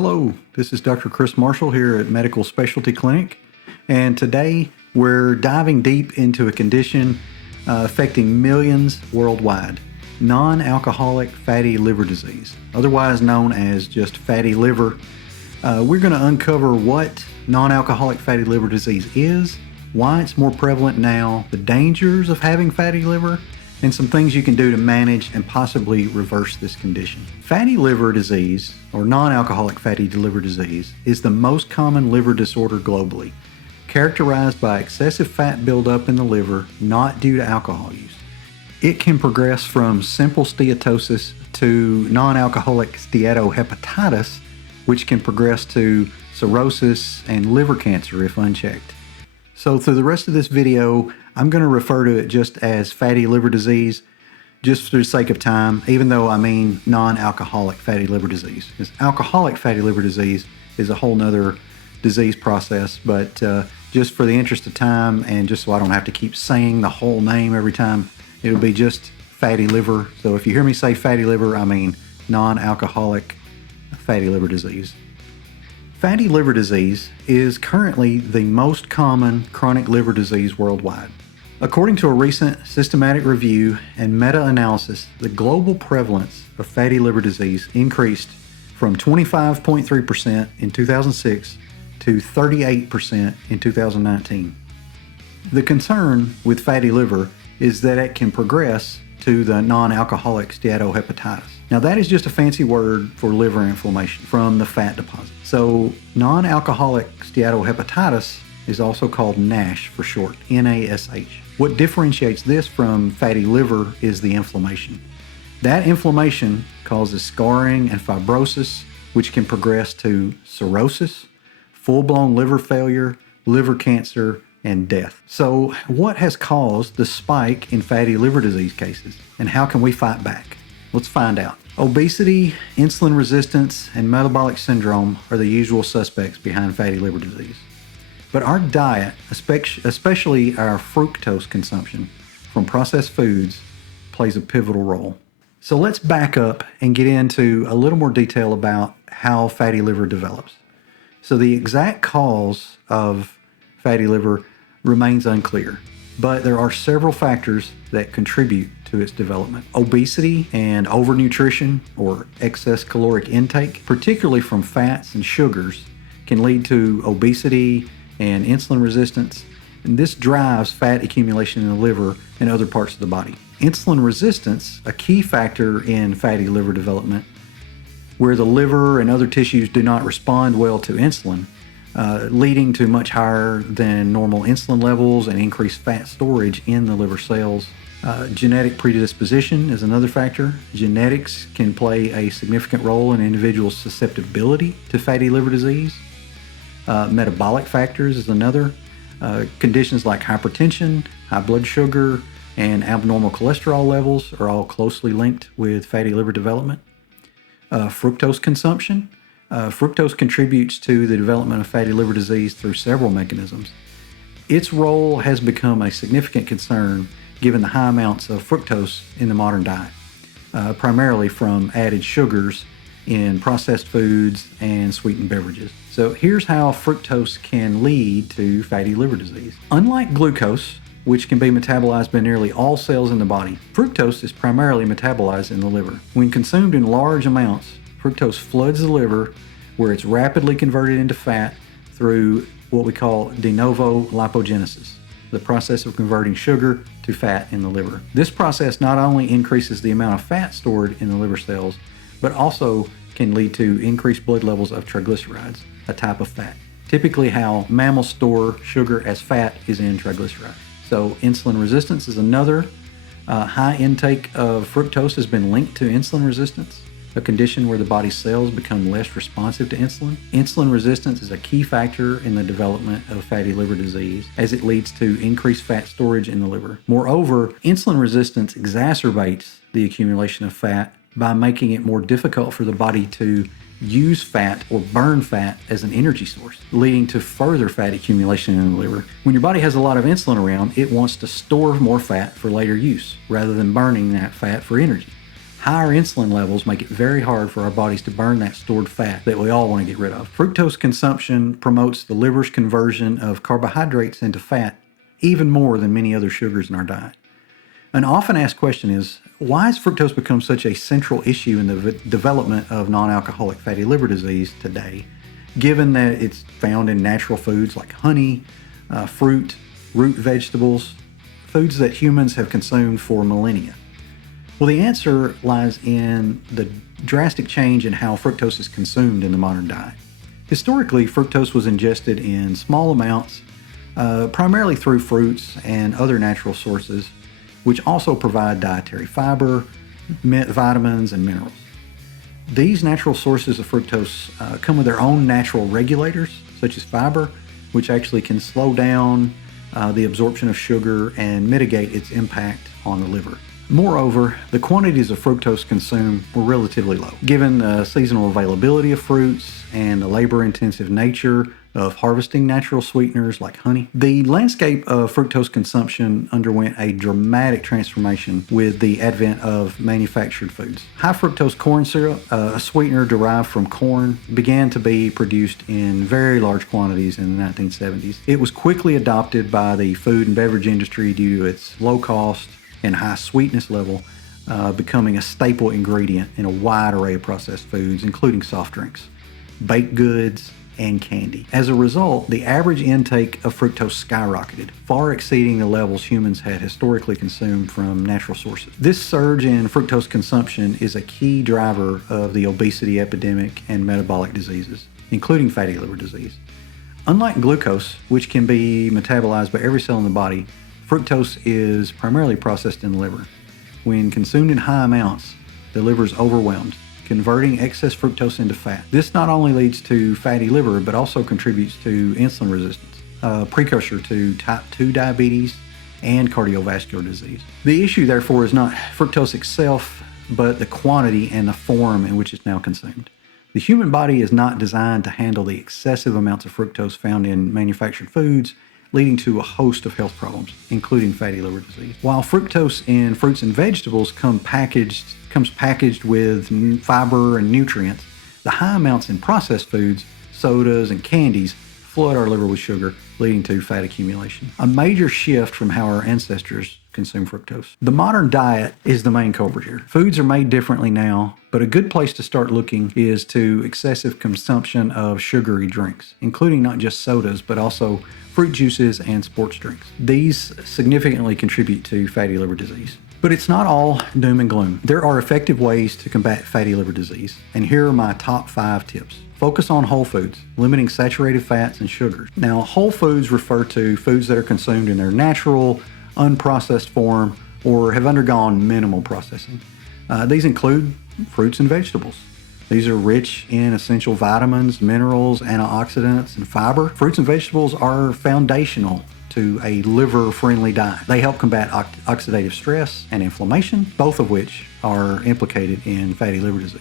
Hello, this is Dr. Chris Marshall here at Medical Specialty Clinic, and today we're diving deep into a condition affecting millions worldwide, non-alcoholic fatty liver disease, otherwise known as just fatty liver. We're going to uncover what non-alcoholic fatty liver disease is, why it's more prevalent now, the dangers of having fatty liver, and some things you can do to manage and possibly reverse this condition. Fatty liver disease, or non-alcoholic fatty liver disease, is the most common liver disorder globally, characterized by excessive fat buildup in the liver not due to alcohol use. It can progress from simple steatosis to non-alcoholic steatohepatitis, which can progress to cirrhosis and liver cancer if unchecked. So through the rest of this video, I'm going to refer to it just as fatty liver disease, just for the sake of time, even though I mean non-alcoholic fatty liver disease. Because alcoholic fatty liver disease is a whole nother disease process, but just for the interest of time and just so I don't have to keep saying the whole name every time, it'll be just fatty liver. So if you hear me say fatty liver, I mean non-alcoholic fatty liver disease. Fatty liver disease is currently the most common chronic liver disease worldwide. According to a recent systematic review and meta-analysis, the global prevalence of fatty liver disease increased from 25.3% in 2006 to 38% in 2019. The concern with fatty liver is that it can progress to the non-alcoholic steatohepatitis. Now that is just a fancy word for liver inflammation from the fat deposit. So non-alcoholic steatohepatitis is also called NASH for short, N-A-S-H. What differentiates this from fatty liver is the inflammation. That inflammation causes scarring and fibrosis, which can progress to cirrhosis, full-blown liver failure, liver cancer, and death. So what has caused the spike in fatty liver disease cases, and how can we fight back? Let's find out. Obesity, insulin resistance, and metabolic syndrome are the usual suspects behind fatty liver disease. But our diet, especially our fructose consumption from processed foods, plays a pivotal role. So let's back up and get into a little more detail about how fatty liver develops. So the exact cause of fatty liver remains unclear, but there are several factors that contribute to its development. Obesity and overnutrition or excess caloric intake, particularly from fats and sugars, can lead to obesity and insulin resistance, and this drives fat accumulation in the liver and other parts of the body. Insulin resistance, a key factor in fatty liver development, where the liver and other tissues do not respond well to insulin, leading to much higher than normal insulin levels and increased fat storage in the liver cells. Genetic predisposition is another factor. Genetics can play a significant role in an individual's susceptibility to fatty liver disease. Metabolic factors is another. Conditions like hypertension, high blood sugar, and abnormal cholesterol levels are all closely linked with fatty liver development. Fructose consumption. Fructose contributes to the development of fatty liver disease through several mechanisms. Its role has become a significant concern given the high amounts of fructose in the modern diet, primarily from added sugars in processed foods and sweetened beverages. So here's how fructose can lead to fatty liver disease. Unlike glucose, which can be metabolized by nearly all cells in the body, fructose is primarily metabolized in the liver. When consumed in large amounts, fructose floods the liver, where it's rapidly converted into fat through what we call de novo lipogenesis, the process of converting sugar to fat in the liver. This process not only increases the amount of fat stored in the liver cells, but also can lead to increased blood levels of triglycerides, a type of fat. Typically how mammals store sugar as fat is in triglycerides. So insulin resistance is another. High intake of fructose has been linked to insulin resistance, a condition where the body's cells become less responsive to insulin. Insulin resistance is a key factor in the development of fatty liver disease as it leads to increased fat storage in the liver. Moreover, insulin resistance exacerbates the accumulation of fat by making it more difficult for the body to use fat or burn fat as an energy source, leading to further fat accumulation in the liver. When your body has a lot of insulin around, it wants to store more fat for later use rather than burning that fat for energy. Higher insulin levels make it very hard for our bodies to burn that stored fat that we all want to get rid of. Fructose consumption promotes the liver's conversion of carbohydrates into fat even more than many other sugars in our diet. An often asked question is, why has fructose become such a central issue in the development of non-alcoholic fatty liver disease today, given that it's found in natural foods like honey, fruit, root vegetables, foods that humans have consumed for millennia? Well, the answer lies in the drastic change in how fructose is consumed in the modern diet. Historically, fructose was ingested in small amounts, primarily through fruits and other natural sources, which also provide dietary fiber, vitamins, and minerals. These natural sources of fructose come with their own natural regulators, such as fiber, which actually can slow down the absorption of sugar and mitigate its impact on the liver. Moreover, the quantities of fructose consumed were relatively low. Given the seasonal availability of fruits and the labor-intensive nature of harvesting natural sweeteners like honey, the landscape of fructose consumption underwent a dramatic transformation with the advent of manufactured foods. High fructose corn syrup, a sweetener derived from corn, began to be produced in very large quantities in the 1970s. It was quickly adopted by the food and beverage industry due to its low cost and high sweetness level, becoming a staple ingredient in a wide array of processed foods, including soft drinks, baked goods, and candy. As a result, the average intake of fructose skyrocketed, far exceeding the levels humans had historically consumed from natural sources. This surge in fructose consumption is a key driver of the obesity epidemic and metabolic diseases, including fatty liver disease. Unlike glucose, which can be metabolized by every cell in the body, fructose is primarily processed in the liver. When consumed in high amounts, the liver is overwhelmed, converting excess fructose into fat. This not only leads to fatty liver, but also contributes to insulin resistance, a precursor to type 2 diabetes and cardiovascular disease. The issue, therefore, is not fructose itself, but the quantity and the form in which it's now consumed. The human body is not designed to handle the excessive amounts of fructose found in manufactured foods, leading to a host of health problems, including fatty liver disease. While fructose in fruits and vegetables comes packaged with fiber and nutrients, the high amounts in processed foods, sodas, and candies flood our liver with sugar, leading to fat accumulation. A major shift from how our ancestors consume fructose. The modern diet is the main culprit here. Foods are made differently now, but a good place to start looking is to excessive consumption of sugary drinks, including not just sodas, but also fruit juices and sports drinks. These significantly contribute to fatty liver disease. But it's not all doom and gloom. There are effective ways to combat fatty liver disease, and here are my top 5 tips. Focus on whole foods, limiting saturated fats and sugars. Now, whole foods refer to foods that are consumed in their natural, unprocessed form or have undergone minimal processing. These include fruits and vegetables. These are rich in essential vitamins, minerals, antioxidants, and fiber. Fruits and vegetables are foundational to a liver-friendly diet. They help combat oxidative stress and inflammation, both of which are implicated in fatty liver disease.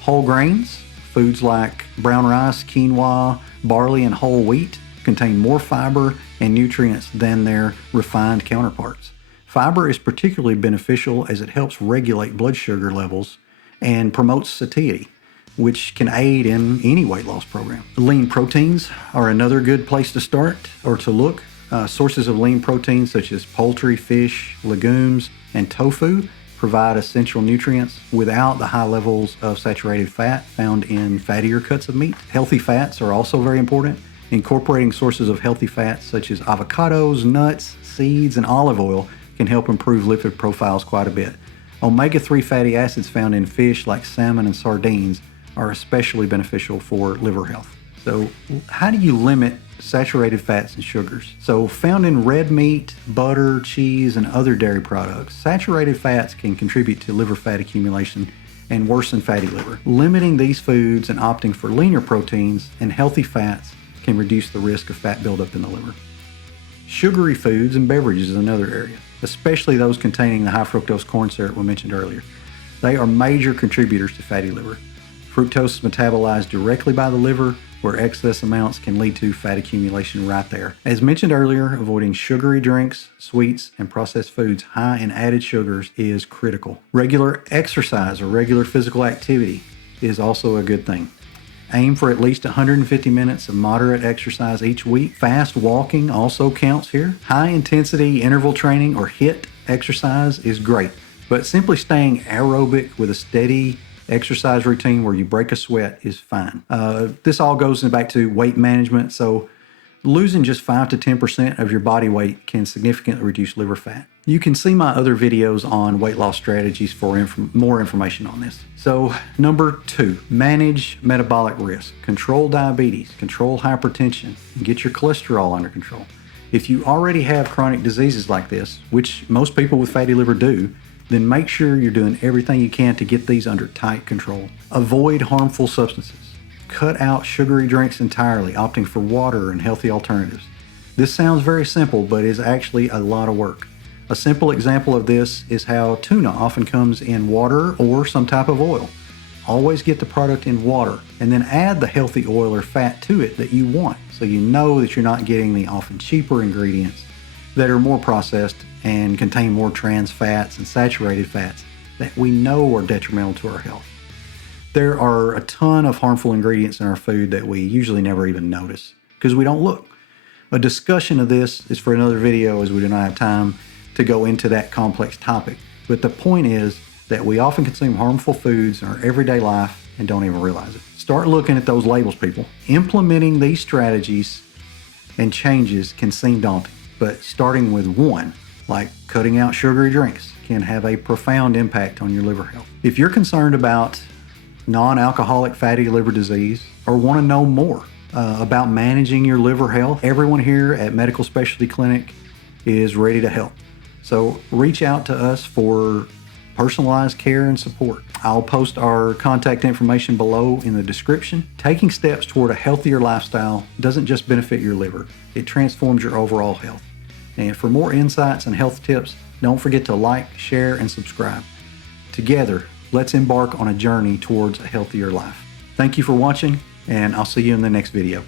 Whole grains, foods like brown rice, quinoa, barley, and whole wheat contain more fiber and nutrients than their refined counterparts. Fiber is particularly beneficial as it helps regulate blood sugar levels and promotes satiety, which can aid in any weight loss program. Lean proteins are another good place to start or to look. Sources of lean proteins such as poultry, fish, legumes, and tofu provide essential nutrients without the high levels of saturated fat found in fattier cuts of meat. Healthy fats are also very important. Incorporating sources of healthy fats such as avocados, nuts, seeds, and olive oil can help improve lipid profiles quite a bit. Omega-3 fatty acids found in fish like salmon and sardines are especially beneficial for liver health. So how do you limit saturated fats and sugars? So found in red meat, butter, cheese, and other dairy products, saturated fats can contribute to liver fat accumulation and worsen fatty liver. Limiting these foods and opting for leaner proteins and healthy fats can reduce the risk of fat buildup in the liver. Sugary foods and beverages is another area, especially those containing the high fructose corn syrup we mentioned earlier. They are major contributors to fatty liver. Fructose is metabolized directly by the liver, where excess amounts can lead to fat accumulation right there. As mentioned earlier, avoiding sugary drinks, sweets, and processed foods high in added sugars is critical. Regular exercise or regular physical activity is also a good thing. Aim for at least 150 minutes of moderate exercise each week. Fast walking also counts here. High intensity interval training or HIIT exercise is great, but simply staying aerobic with a steady exercise routine where you break a sweat is fine. This all goes back to weight management. So losing just 5 to 10% of your body weight can significantly reduce liver fat. You can see my other videos on weight loss strategies for more information on this. So number 2, manage metabolic risk. Control diabetes, control hypertension, and get your cholesterol under control. If you already have chronic diseases like this, which most people with fatty liver do, then make sure you're doing everything you can to get these under tight control. Avoid harmful substances. Cut out sugary drinks entirely, opting for water and healthy alternatives. This sounds very simple, but is actually a lot of work. A simple example of this is how tuna often comes in water or some type of oil. Always get the product in water and then add the healthy oil or fat to it that you want, so you know that you're not getting the often cheaper ingredients that are more processed and contain more trans fats and saturated fats that we know are detrimental to our health. There are a ton of harmful ingredients in our food that we usually never even notice because we don't look. A discussion of this is for another video, as we do not have time to go into that complex topic. But the point is that we often consume harmful foods in our everyday life and don't even realize it. Start looking at those labels, people. Implementing these strategies and changes can seem daunting, but starting with one, like cutting out sugary drinks, can have a profound impact on your liver health. If you're concerned about non-alcoholic fatty liver disease or want to know more about managing your liver health, everyone here at Medical Specialty Clinic is ready to help. So reach out to us for personalized care and support. I'll post our contact information below in the description. Taking steps toward a healthier lifestyle doesn't just benefit your liver, it transforms your overall health. And for more insights and health tips, don't forget to like, share, and subscribe. Together, let's embark on a journey towards a healthier life. Thank you for watching, and I'll see you in the next video.